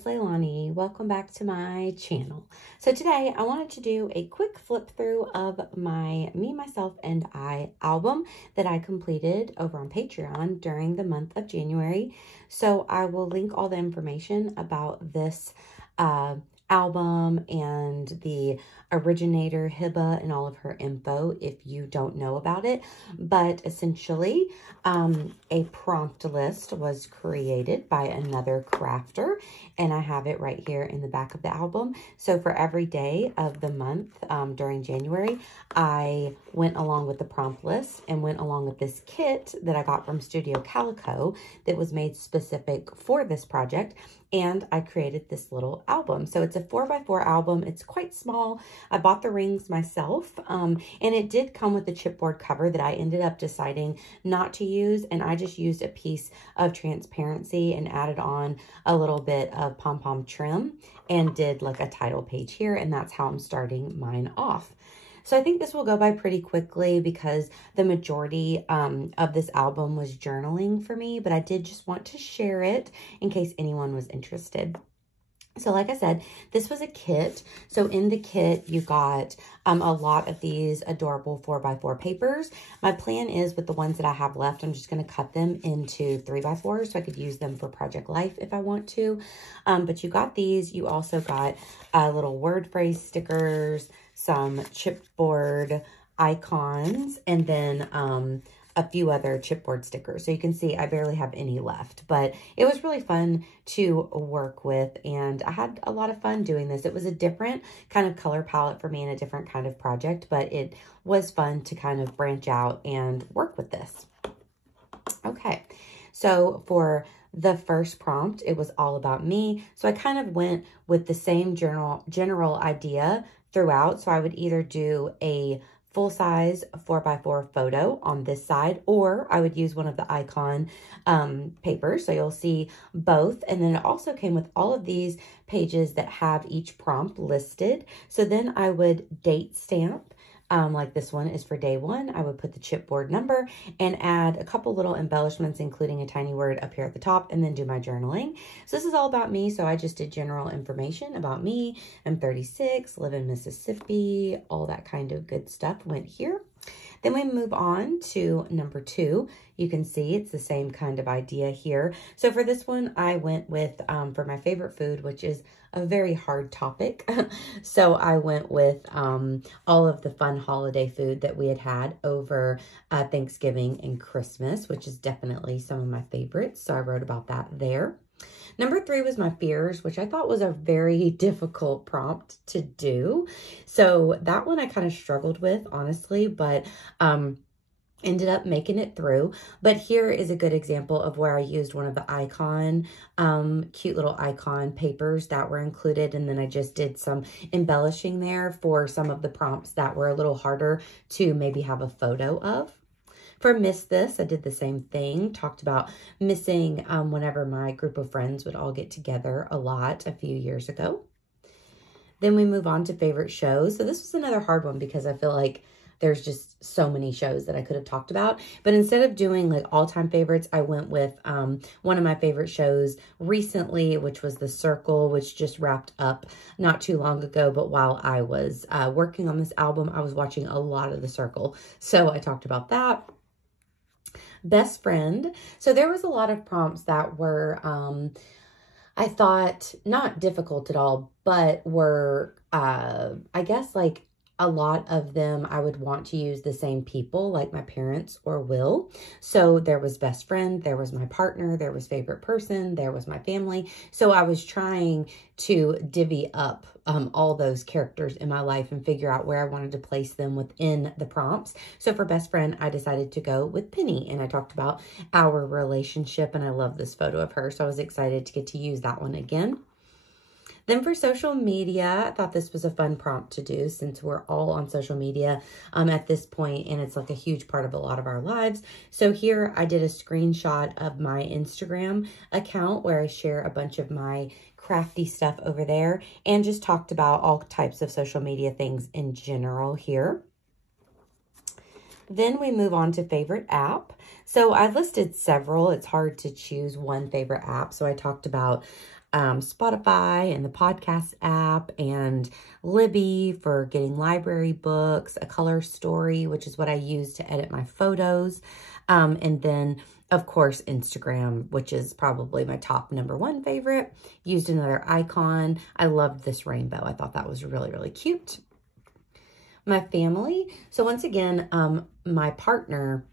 it's Leilani. Welcome back to my channel. So today I wanted to do a quick flip through of my Me, Myself, and I album that I completed over on Patreon during the month of January. So I will link all the information about this album and the originator Heba and all of her info if you don't know about it. But essentially a prompt list was created by another crafter, and I have it right here in the back of the album. So for every day of the month during January, I went along with the prompt list and went along with this kit that I got from Studio Calico that was made specific for this project, and I created this little album. So it's a 4x4 album. It's quite small. I bought the rings myself, and it did come with a chipboard cover that I ended up deciding not to use, and I just used a piece of transparency and added on a little bit of pom-pom trim and did like a title page here, and that's how I'm starting mine off. So I think this will go by pretty quickly because the majority of this album was journaling for me, but I did just want to share it in case anyone was interested. So like I said, this was a kit. So in the kit, you got a lot of these adorable 4x4 papers. My plan is with the ones that I have left, I'm just going to cut them into 3x4 so I could use them for Project Life if I want to. But you got these. You also got little word phrase stickers, some chipboard icons, and then a few other chipboard stickers. So you can see I barely have any left, but it was really fun to work with, and I had a lot of fun doing this. It was a different kind of color palette for me and a different kind of project, but it was fun to kind of branch out and work with this. Okay, so for the first prompt, it was all about me. So I kind of went with the same general idea throughout. So I would either do a full-size 4x4 photo on this side, or I would use one of the icon papers. So you'll see both. And then it also came with all of these pages that have each prompt listed. So then I would date stamp. Like this one is for day 1. I would put the chipboard number and add a couple little embellishments, including a tiny word up here at the top, and then do my journaling. So this is all about me. So I just did general information about me. I'm 36, live in Mississippi, all that kind of good stuff went here. Then we move on to number 2. You can see it's the same kind of idea here. So for this one, I went with, for my favorite food, which is a very hard topic. So I went with all of the fun holiday food that we had over Thanksgiving and Christmas, which is definitely some of my favorites. So I wrote about that there. Number 3 was my fears, which I thought was a very difficult prompt to do. So that one I kind of struggled with, honestly, but ended up making it through. But here is a good example of where I used one of the icon, cute little icon papers that were included. And then I just did some embellishing there for some of the prompts that were a little harder to maybe have a photo of. For Miss This, I did the same thing, talked about missing whenever my group of friends would all get together a lot a few years ago. Then we move on to favorite shows. So this was another hard one because I feel like there's just so many shows that I could have talked about. But instead of doing like all-time favorites, I went with one of my favorite shows recently, which was The Circle, which just wrapped up not too long ago. But while I was working on this album, I was watching a lot of The Circle. So I talked about that. Best friend. So there was a lot of prompts that were, I thought, not difficult at all, but were, I guess, like, a lot of them I would want to use the same people, like my parents or Will. So there was best friend, there was my partner, there was favorite person, there was my family. So I was trying to divvy up all those characters in my life and figure out where I wanted to place them within the prompts. So for best friend, I decided to go with Penny, and I talked about our relationship, and I love this photo of her. So I was excited to get to use that one again. Then for social media, I thought this was a fun prompt to do since we're all on social media at this point, and it's like a huge part of a lot of our lives. So here I did a screenshot of my Instagram account where I share a bunch of my crafty stuff over there and just talked about all types of social media things in general here. Then we move on to favorite app. So I listed several. It's hard to choose one favorite app. So I talked about Spotify and the podcast app, and Libby for getting library books, a color story, which is what I use to edit my photos. And then of course, Instagram, which is probably my top #1 favorite. Used another icon. I loved this rainbow. I thought that was really, really cute. My family. So once again, my partner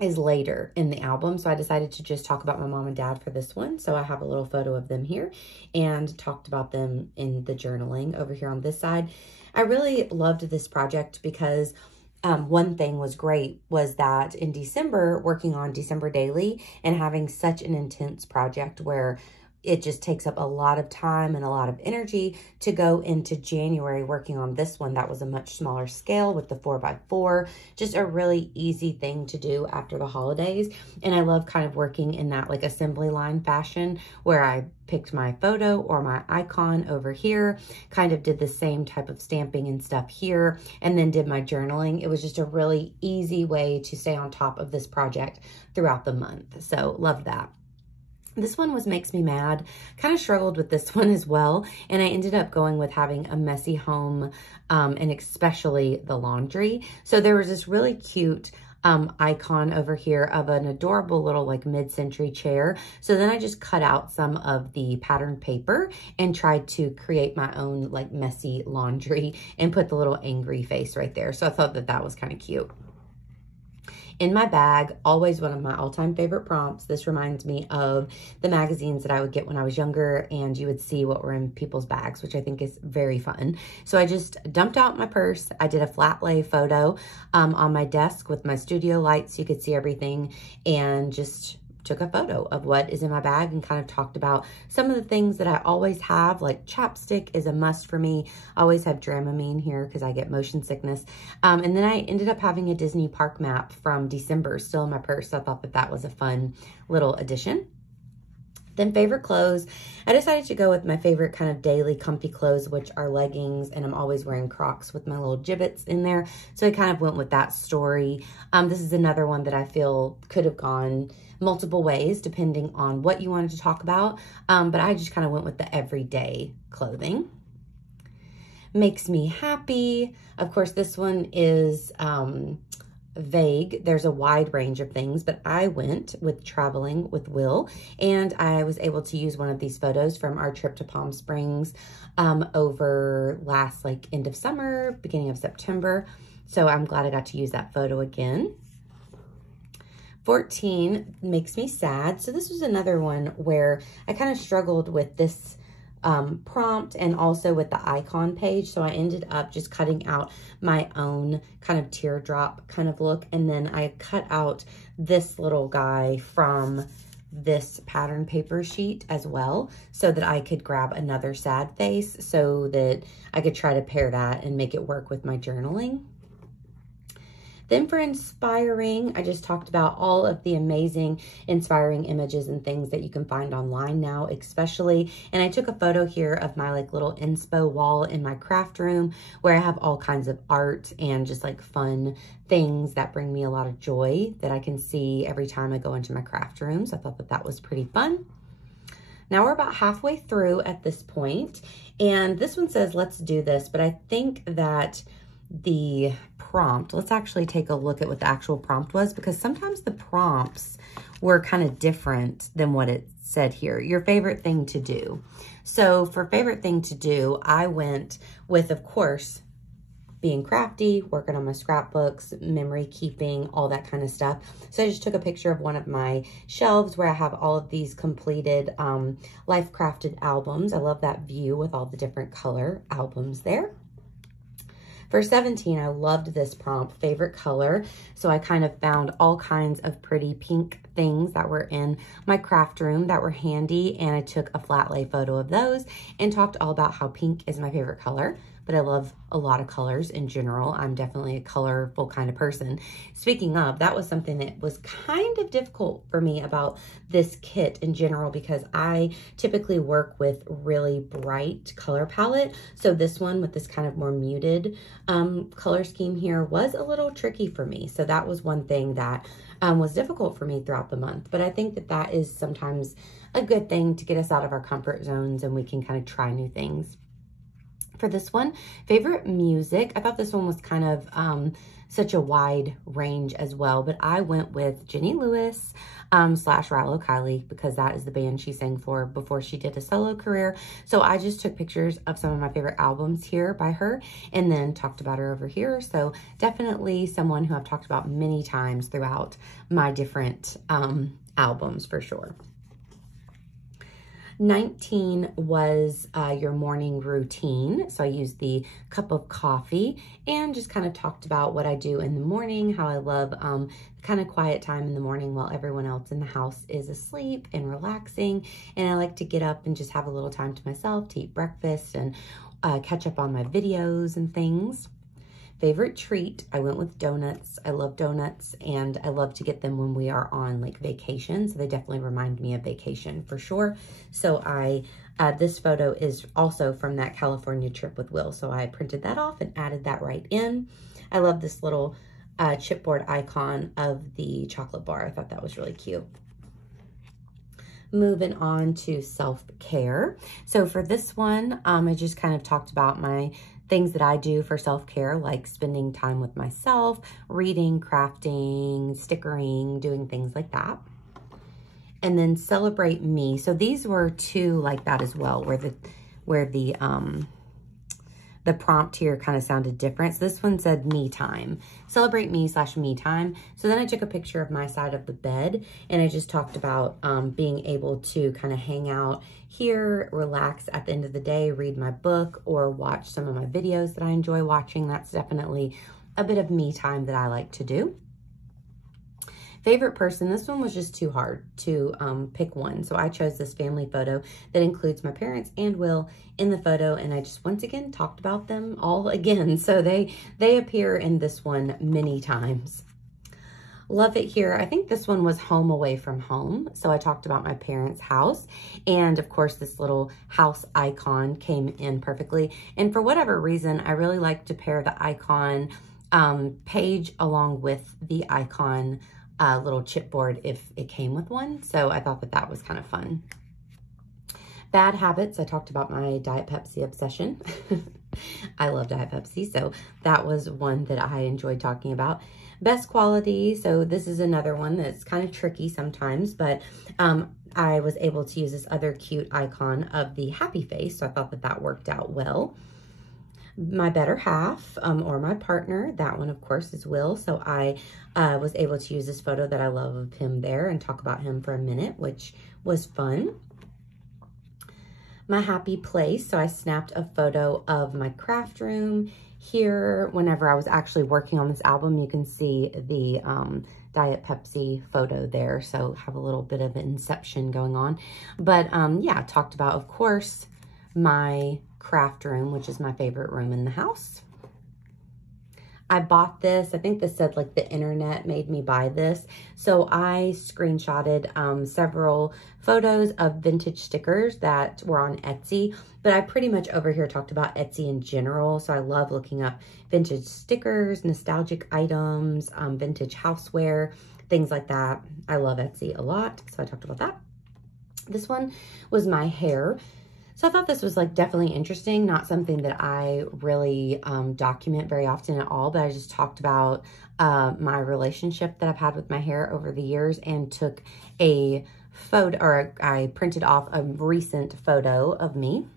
is later in the album. So I decided to just talk about my mom and dad for this one. So I have a little photo of them here and talked about them in the journaling over here on this side. I really loved this project because one thing was great was that in December, working on December Daily and having such an intense project where it just takes up a lot of time and a lot of energy, to go into January working on this one that was a much smaller scale with the 4x4, just a really easy thing to do after the holidays. And I love kind of working in that like assembly line fashion where I picked my photo or my icon over here, kind of did the same type of stamping and stuff here, and then did my journaling. It was just a really easy way to stay on top of this project throughout the month. So love that. This one was Makes Me Mad. Kind of struggled with this one as well. And I ended up going with having a messy home, and especially the laundry. So there was this really cute icon over here of an adorable little like mid-century chair. So then I just cut out some of the patterned paper and tried to create my own like messy laundry and put the little angry face right there. So I thought that that was kind of cute. In my bag, always one of my all-time favorite prompts. This reminds me of the magazines that I would get when I was younger, and you would see what were in people's bags, which I think is very fun. So I just dumped out my purse. I did a flat lay photo on my desk with my studio lights so you could see everything, and just took a photo of what is in my bag and kind of talked about some of the things that I always have, like chapstick is a must for me. I always have Dramamine here because I get motion sickness. And then I ended up having a Disney park map from December still in my purse. So I thought that that was a fun little addition. Then favorite clothes, I decided to go with my favorite kind of daily comfy clothes, which are leggings, and I'm always wearing Crocs with my little gibbets in there. So I kind of went with that story. This is another one that I feel could have gone multiple ways depending on what you wanted to talk about. But I just kind of went with the everyday clothing. Makes Me Happy. Of course, this one is vague. There's a wide range of things, but I went with traveling with Will, and I was able to use one of these photos from our trip to Palm Springs over last like end of summer, beginning of September. So I'm glad I got to use that photo again. 14, Makes Me Sad. So this was another one where I kind of struggled with this prompt and also with the icon page. So I ended up just cutting out my own kind of teardrop kind of look. And then I cut out this little guy from this pattern paper sheet as well, so that I could grab another sad face so that I could try to pair that and make it work with my journaling. Then for inspiring, I just talked about all of the amazing inspiring images and things that you can find online now, especially. And I took a photo here of my like little inspo wall in my craft room where I have all kinds of art and just like fun things that bring me a lot of joy that I can see every time I go into my craft room. So I thought that that was pretty fun. Now we're about halfway through at this point, and this one says, let's do this. But I think that the prompt, let's actually take a look at what the actual prompt was, because sometimes the prompts were kind of different than what it said here. Your favorite thing to do. So for favorite thing to do, I went with, of course, being crafty, working on my scrapbooks, memory keeping, all that kind of stuff. So I just took a picture of one of my shelves where I have all of these completed life crafted albums. I love that view with all the different color albums there. For 17, I loved this prompt, favorite color. So I kind of found all kinds of pretty pink things that were in my craft room that were handy. And I took a flat lay photo of those and talked all about how pink is my favorite color. But I love a lot of colors in general. I'm definitely a colorful kind of person. Speaking of, that was something that was kind of difficult for me about this kit in general, because I typically work with really bright color palette. So this one with this kind of more muted color scheme here was a little tricky for me. So that was one thing that was difficult for me throughout the month. But I think that that is sometimes a good thing to get us out of our comfort zones and we can kind of try new things. For this one, favorite music, I thought this one was kind of such a wide range as well, but I went with Jenny Lewis slash Rilo Kiley, because that is the band she sang for before she did a solo career. So I just took pictures of some of my favorite albums here by her and then talked about her over here. So definitely someone who I've talked about many times throughout my different albums for sure. 19 was your morning routine. So I used the cup of coffee and just kind of talked about what I do in the morning, how I love kind of quiet time in the morning while everyone else in the house is asleep and relaxing. And I like to get up and just have a little time to myself to eat breakfast and catch up on my videos and things. Favorite treat, I went with donuts. I love donuts and I love to get them when we are on like vacation. So they definitely remind me of vacation for sure. So this photo is also from that California trip with Will. So I printed that off and added that right in. I love this little chipboard icon of the chocolate bar. I thought that was really cute. Moving on to self-care. So for this one, I just kind of talked about my things that I do for self-care, like spending time with myself, reading, crafting, stickering, doing things like that. And then celebrate me. So these were two like that as well, where the prompt here kind of sounded different. So this one said me time, celebrate me / me time. So then I took a picture of my side of the bed and I just talked about being able to kind of hang out here, relax at the end of the day, read my book or watch some of my videos that I enjoy watching. That's definitely a bit of me time that I like to do. Favorite person, this one was just too hard to pick one. So I chose this family photo that includes my parents and Will in the photo. And I just once again talked about them all again. So they appear in this one many times. Love it here. I think this one was home away from home. So I talked about my parents' house. And of course, this little house icon came in perfectly. And for whatever reason, I really like to pair the icon page along with the icon little chipboard if it came with one. So I thought that that was kind of fun. Bad habits, I talked about my Diet Pepsi obsession. I love Diet Pepsi, so that was one that I enjoyed talking about. Best quality, so this is another one that's kind of tricky sometimes, but I was able to use this other cute icon of the happy face, so I thought that that worked out well. My better half, or my partner, that one of course is Will, so I was able to use this photo that I love of him there and talk about him for a minute, which was fun. My happy place, so I snapped a photo of my craft room here. Whenever I was actually working on this album, you can see the Diet Pepsi photo there, so have a little bit of inception going on. But yeah, talked about, of course, my craft room, which is my favorite room in the house. I bought this. I think this said like the internet made me buy this. So I screenshotted several photos of vintage stickers that were on Etsy, but I pretty much over here talked about Etsy in general. So I love looking up vintage stickers, nostalgic items, vintage houseware, things like that. I love Etsy a lot. So I talked about that. This one was my hair. So I thought this was like definitely interesting, not something that I really document very often at all, but I just talked about my relationship that I've had with my hair over the years and took a photo, or I printed off a recent photo of me.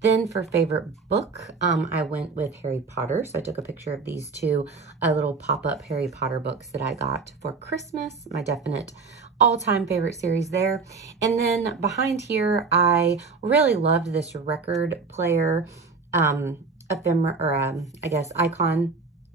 Then for favorite book, I went with Harry Potter. So I took a picture of these two little pop-up Harry Potter books that I got for Christmas, my definite all-time favorite series there. And then behind here, I really loved this record player ephemera, or I guess icon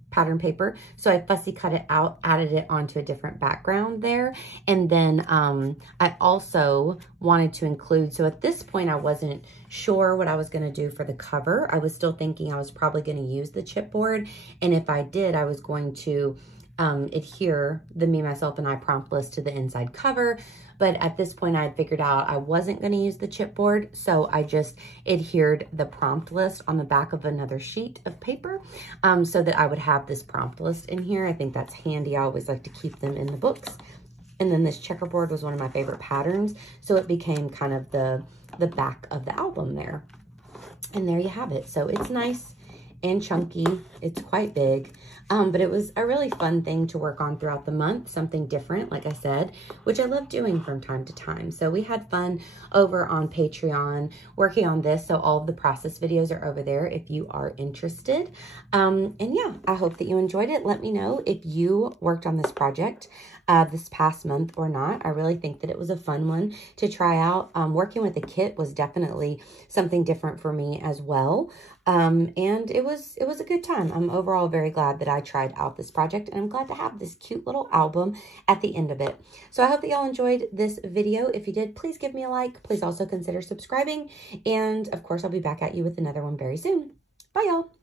pattern paper. So I fussy cut it out, added it onto a different background there. And then I also wanted to include, so at this point I wasn't sure what I was going to do for the cover. I was still thinking I was probably going to use the chipboard. And if I did, I was going to adhere the Me, Myself, and I prompt list to the inside cover. But at this point, I had figured out I wasn't going to use the chipboard, so I just adhered the prompt list on the back of another sheet of paper so that I would have this prompt list in here. I think that's handy. I always like to keep them in the books. And then this checkerboard was one of my favorite patterns, so it became kind of the back of the album there. And there you have it. So it's nice and chunky. It's quite big, but it was a really fun thing to work on throughout the month, something different, like I said, which I love doing from time to time. So we had fun over on Patreon working on this. So all of the process videos are over there if you are interested. And yeah, I hope that you enjoyed it. Let me know if you worked on this project this past month or not. I really think that it was a fun one to try out. Working with a kit was definitely something different for me as well. And it was a good time. I'm overall very glad that I tried out this project, and I'm glad to have this cute little album at the end of it. So I hope that y'all enjoyed this video. If you did, please give me a like. Please also consider subscribing. And of course, I'll be back at you with another one very soon. Bye, y'all.